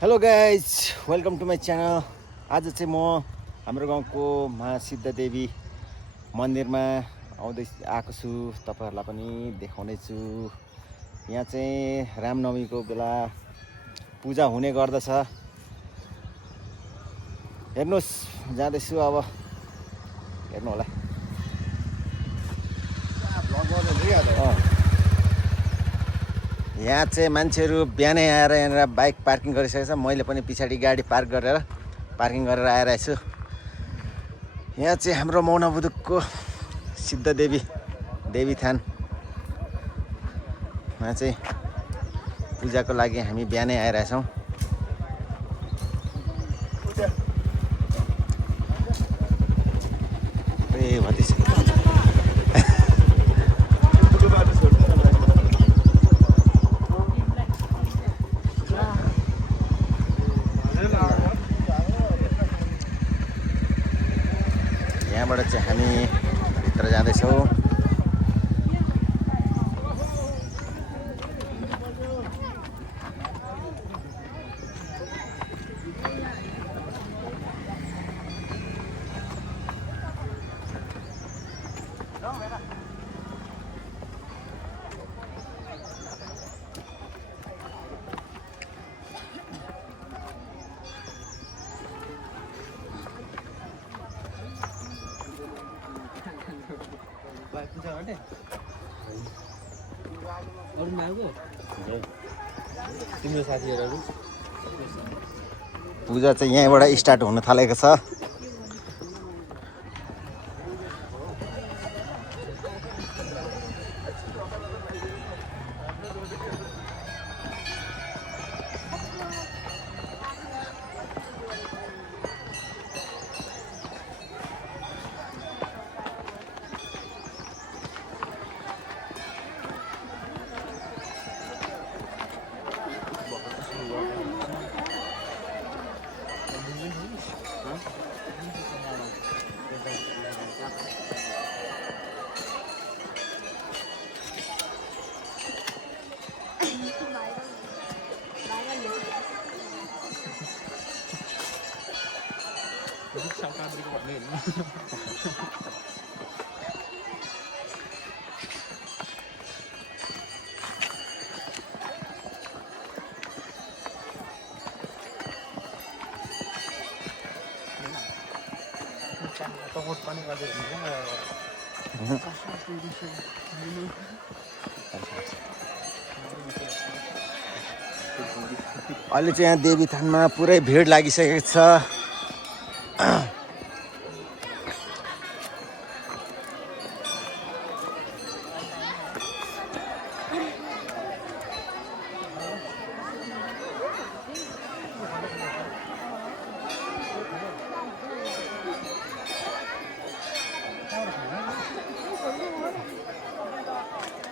Hello guys, welcome to my channel. आज चाहिँ म हाम्रो गाउँको मा सिद्धदेवी मन्दिरमा आएको छु। तपाईँहरूलाई पनि देखाउने छु। यहाँ चाहिँ रामनवमीको बेला पूजा हुने गर्दछ। हेर्नुहोस्, जाँदैछु। अब हेर्नु होला। यहाँ चाहिँ मान्छेहरू बिहानै आएर यहाँनिर बाइक पार्किङ गरिसकेको छ। मैले पनि पछाडि गाडी पार्किङ गरेर आइरहेको छु। यहाँ चाहिँ हाम्रो मौनाबुदुकको सिद्धदेवी देवीथानमा चाहिँ पूजाको लागि हामी बिहानै आइरहेछौँ। यहाँबाट चाहिँ हामी भित्र जाँदैछौँ। पूजा चाहिँ यहीँबाट स्टार्ट हुन थालेको छ। अहिले चाहिँ यहाँ देवीथानमा पुरै भिड लागिसकेको छ।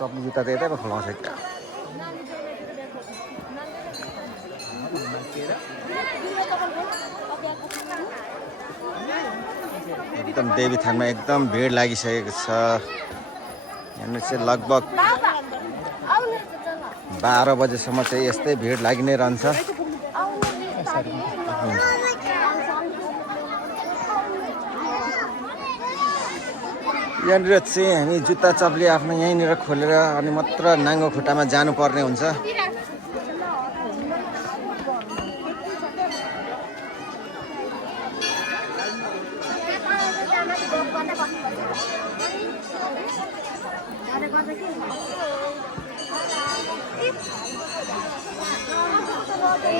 सबले जुत्ता त यतै पो खोलाउँछ क्या। एकदम देवीथानमा एकदम भिड लागिसकेको छ। यहाँनिर चाहिँ लगभग 12 बजेसम्म चाहिँ यस्तै भिड लागि नै रहन्छ। यहाँनिर चाहिँ हामी जुत्ता चप्ली आफ्नो यहीँनिर खोलेर अनि मात्र नाङ्गो खुट्टामा जानुपर्ने हुन्छ।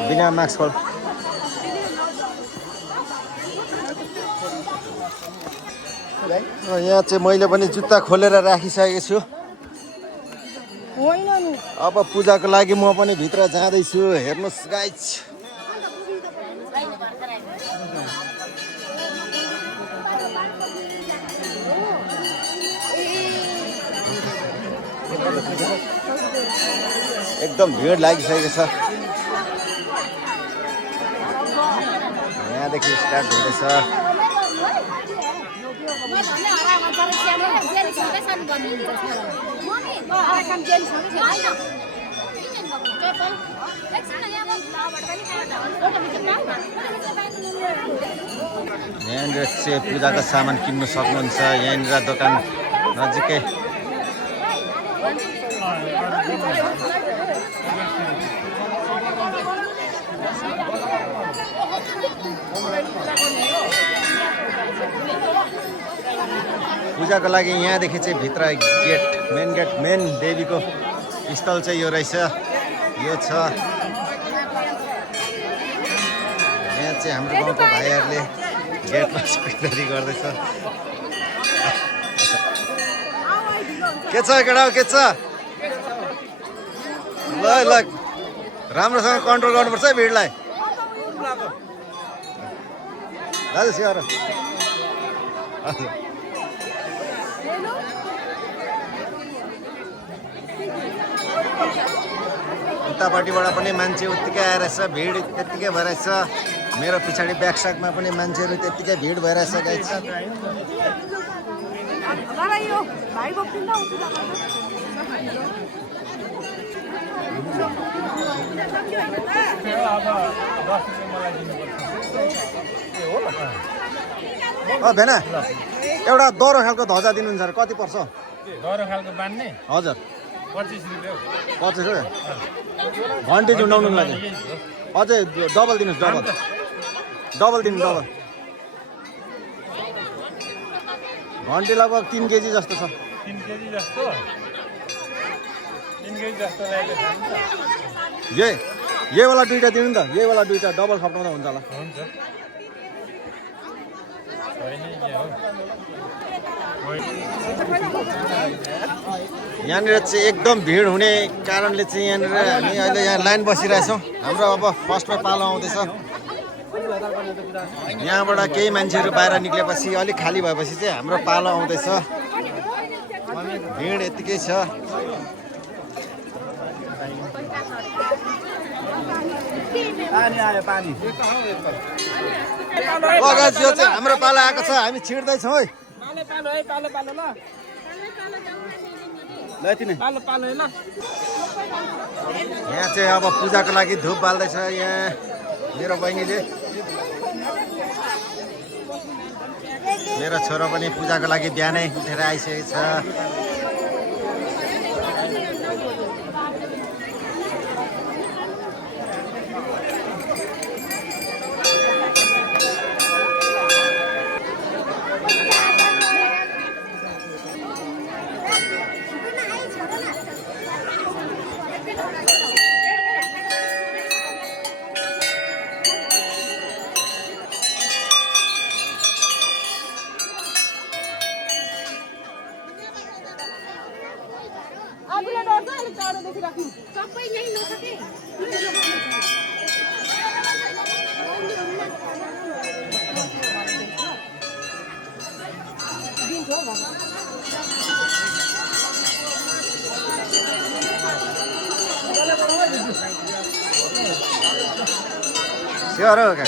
बिना मास्क खोल। यहाँ चाहिँ मैले पनि जुत्ता खोलेर राखिसकेको छु। अब पूजाको लागि म पनि भित्र जाँदैछु। हेर्नुहोस् गाइज, एकदम भिड लागिसकेको छ। यहाँदेखि स्टार्ट हुँदैछ। यहाँनिर चाहिँ पूजाको सामान किन्नु सक्नुहुन्छ यहाँनिर दोकान नजिकै पूजाको लागि यहाँदेखि चाहिँ भित्र गेट मेन देवीको स्थल चाहिँ यो रहेछ यो छ यहाँ चाहिँ हाम्रो गाउँको भाइहरूले गेटमा खरिदारी गर्दैछ के छ केटा के छ ल ल राम्रोसँग कन्ट्रोल गर्नुपर्छ है भिडलाई दाजु स्याहार उतापट्टिबाट पनि मान्छे उत्तिकै आइरहेछ भिड त्यत्तिकै भइरहेछ मेरो पछाडि ब्याकसाइडमा पनि मान्छेहरू त्यत्तिकै भिड भइरहेछ गाइस भेना एउटा दह्रो खालको ध्वजा दिनुहुन्छ कति पर्छ दह्रो खालको बान्ने हजुर 25 रुपियाँ 25 रुपियाँ घन्टी झुन्डाउनु लागि अझै डबल दिनुहोस् डबल दिनु डबल घन्टी लगभग 3 केजी जस्तो छ 3 केजी जस्तो 3 केजी जस्तो रहेछ यही वाला दुईटा दिनु नि त यही वाला दुईटा डबल खप्टाउँदा हुन्छ होला हुन्छ यहाँनिर चाहिँ एकदम भिड हुने कारणले चाहिँ यहाँनिर हामी अहिले यहाँ लाइन बसिरहेछौँ हाम्रो अब फर्स्टमा पालो आउँदैछ यहाँबाट केही मान्छेहरू बाहिर निक्लेपछि अलिक खाली भएपछि चाहिँ हाम्रो पालो आउँदैछ भिड यत्तिकै छ यो चाहिँ हाम्रो पालो आएको छ हामी छिर्दैछौँ है यहाँ चाहिँ अब पूजाको लागि धुप बाल्दैछ यहाँ मेरो बहिनीले मेरो छोरो पनि पूजाको लागि बिहानै उठेर आइसकेको छ स्योर हो क्या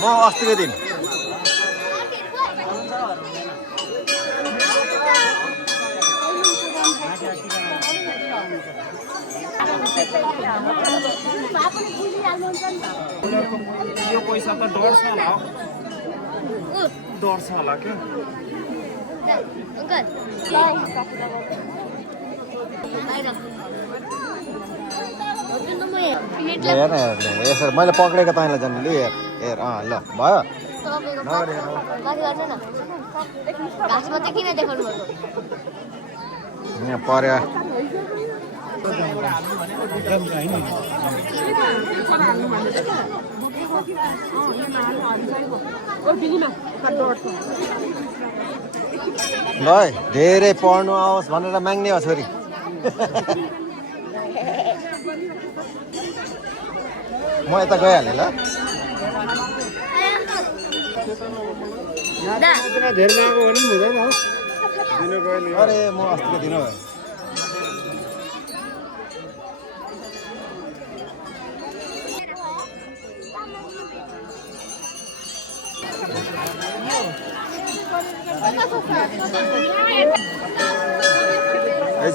म अस्तिको दिन यो पैसा त डढ्छ होला के हेर यसरी मैले पक्रेको तँलाई जानु लु हेर हेर ल भयो यहाँ पर्यो ल धेरै पढ्नु आओस् भनेर माग्ने हो छोरी म यता गइहालेँ ल अरे म अस्तिको दिन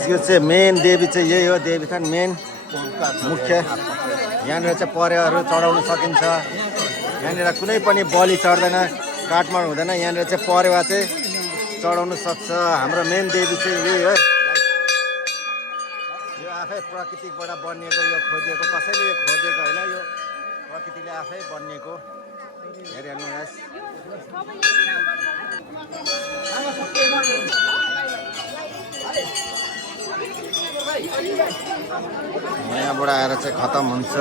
यो चाहिँ मेन देवी चाहिँ यही हो देवी थान मेन मुख्य यहाँनिर चाहिँ परेवाहरू चढाउन सकिन्छ। यहाँनिर कुनै पनि बलि चढ्दैन, काटमाड हुँदैन। यहाँनिर चाहिँ परेवा चाहिँ चढाउन सक्छ। हाम्रो मेन देवी चाहिँ यही हो। यो आफै प्रकृतिबाट बनिएको, यो खोदिएको, कसैले यो खोदिएको होइन, यो प्रकृतिले आफै बनिएको। हेरिहाल्नु गाइस। यहाँबाट आएर चाहिँ खतम हुन्छ।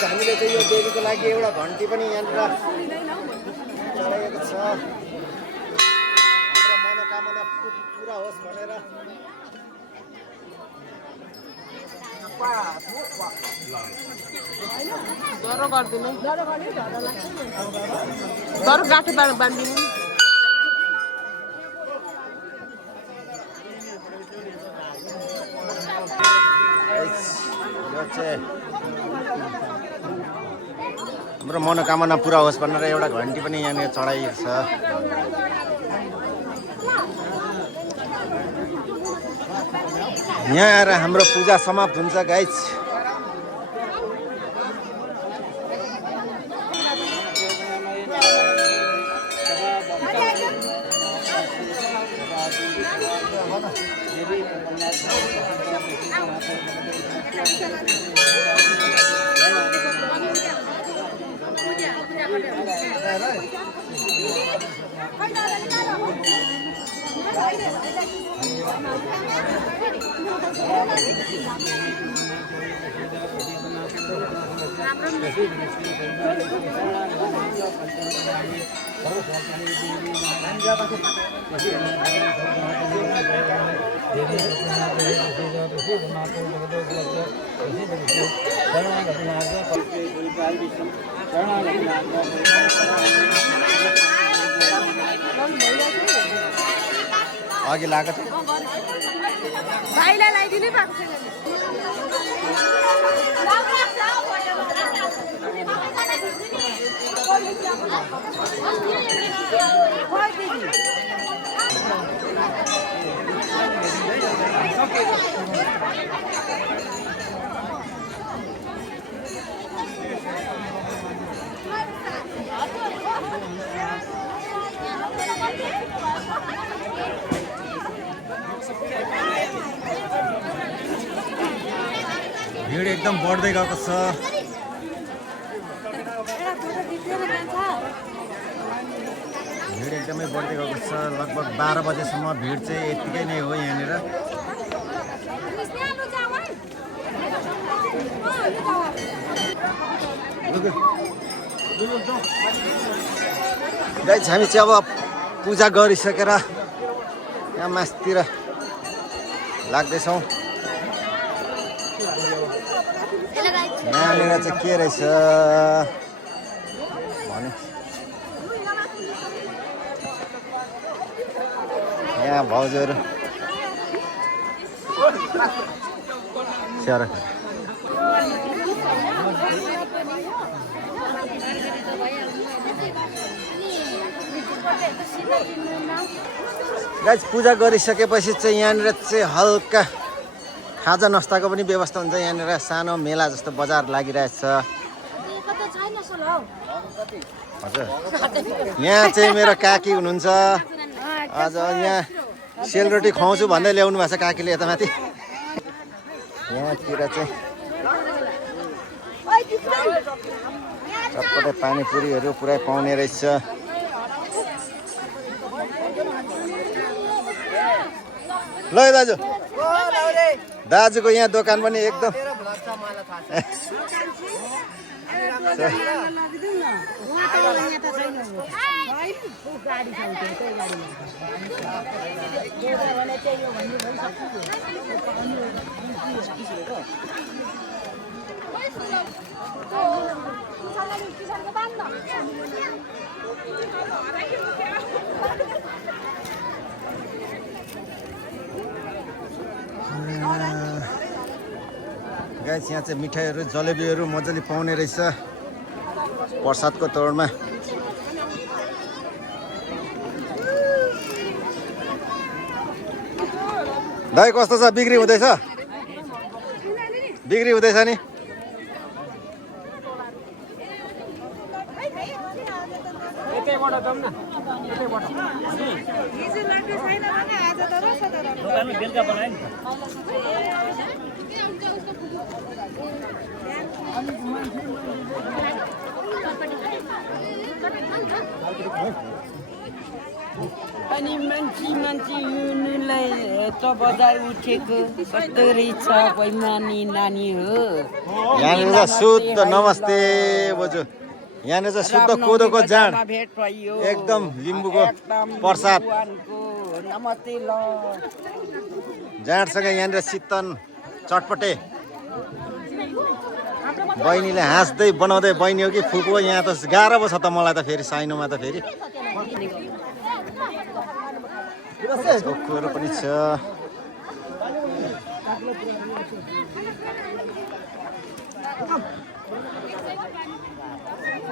हामीले चाहिँ यो देवीको लागि एउटा घन्टी पनि यहाँनिर चढाइएको छ। हाम्रो मनोकामना पुरा होस् भनेर। डरो गर्दिनु, डरो गाठी बाँधिदिनु। यो चाहिँ हाम्रो मनोकामना पुरा होस् भनेर एउटा घन्टी पनि यहाँनिर चढाइएको छ। यहाँ आएर हाम्रो पूजा समाप्त हुन्छ गाइस। अघि लागेको छ भाइलाई लगाइदिनु भएको छैन। भिड एकदम बढ्दै गएको छ। भिड एकदमै बढ्दै गएको छ। लगभग 12 बजेसम्म भिड चाहिँ यतिकै नै हो यहाँनिर। गाइस हामी चाहिँ अब पूजा गरिसकेर यहाँ मास्तिर लाग्दैछौँ। यहाँनिर चाहिँ के रहेछ भने यहाँ भाउजूहरू स्याहार गाइस पूजा गरिसकेपछि चाहिँ यहाँनिर चाहिँ हल्का खाजा नास्ताको पनि व्यवस्था हुन्छ। यहाँनिर सानो मेला जस्तो बजार लागिरहेछ। हजुर यहाँ चाहिँ मेरो काकी हुनुहुन्छ। आज यहाँ सेलरोटी खुवाउँछु भन्दै ल्याउनु भएको छ काकीले यता माथि। यहाँतिर चाहिँ चटपटे पानीपुरीहरू पुरै पाउने रहेछ। ल दाजु, दाजुको यहाँ दोकान पनि एकदम गाइस यहाँ चाहिँ मिठाईहरू जलेबीहरू मजाले पाउने रहेछ प्रसादको तौरमा। दाइ कस्तो छ बिक्री हुँदैछ बिक्री हुँदैछ नि यतैबाट जाउँ न यतैबाट दोकानमा बेलुका बनायो नि अनि मान्छे हुनुलाई त बजार उठेको कस्तो रहेछ बैमानी नानी हो यहाँनिर चाहिँ शुद्ध नमस्ते बोजू यहाँनिर चाहिँ शुद्ध कोदोको जाँड भेट भयो एकदम लिम्बूको प्रसाद नमस्ते ल जाँडसँग यहाँनिर शीतन चटपटे बहिनीले हाँस्दै बनाउँदै बहिनी हो कि फुको यहाँ त गाह्रो पो छ त मलाई त फेरि साइनोमा त फेरि कुरो पनि छ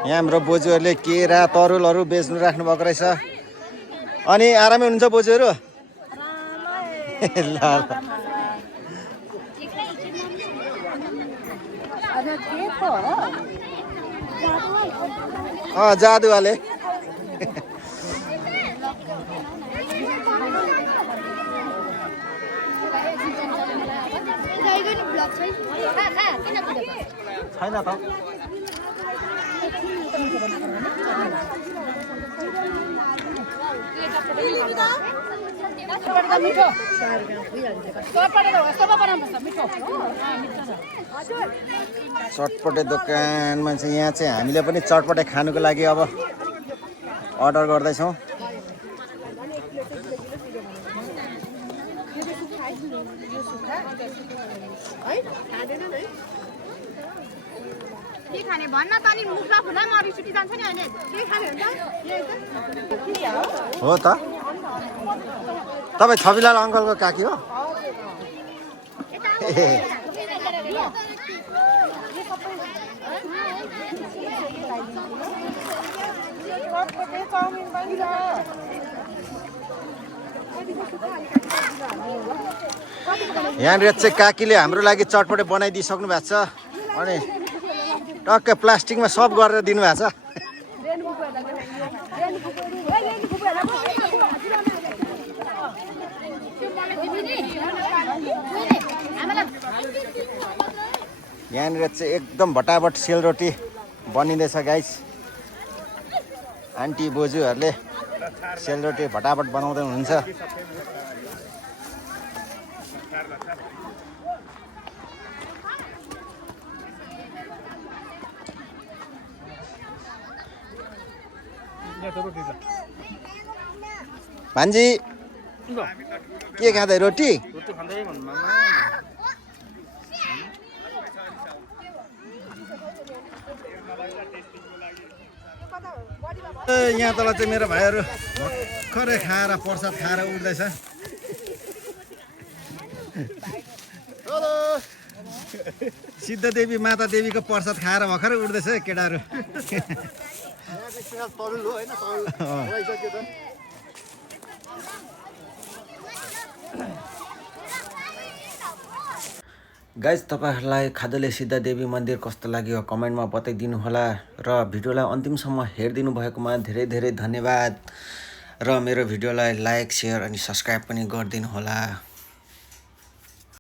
यहाँ हाम्रो बोजूहरूले केरा तरुलहरू बेच्नु राख्नु भएको रहेछ अनि आरामै हुनुहुन्छ बोजूहरू ल जादुवाले छैन त चटपटे दोकानमा चाहिँ यहाँ चाहिँ हामीले पनि चटपटे खानुको लागि अब अर्डर गर्दैछौँ के खाने भन्न त नि मुखमा खुला मरि छुटी जान्छ नि हैन के खाने हुन्छ हो त तपाईँ छविलाल अङ्कलको काकी हो यहाँनिर चाहिँ काकीले हाम्रो लागि चटपटे बनाइदिइसक्नु भएको छ अनि टक्कै प्लास्टिकमा सब गरेर दिनुभएको छ यहाँनिर चाहिँ एकदम भटाभट सेलरोटी बनिँदैछ गाइस आन्टी बोजूहरूले सेलरोटी भटाभट बनाउँदै हुनुहुन्छ भान्जी के खाँदै रोटी यहाँ तल चाहिँ मेरो भाइहरू भर्खरै खाएर प्रसाद खाएर उठ्दैछ सिद्धदेवी माता देवीको प्रसाद खाएर भर्खरै उठ्दैछ केटाहरू गाइज तपाईँहरूलाई खादले सिद्धदेवी मन्दिर कस्तो लाग्यो कमेन्टमा बताइदिनु होला र भिडियोलाई अन्तिमसम्म हेरिदिनु भएकोमा धेरै धेरै धन्यवाद र मेरो भिडियोलाई लाइक सेयर अनि सब्सक्राइब पनि गरिदिनु होला।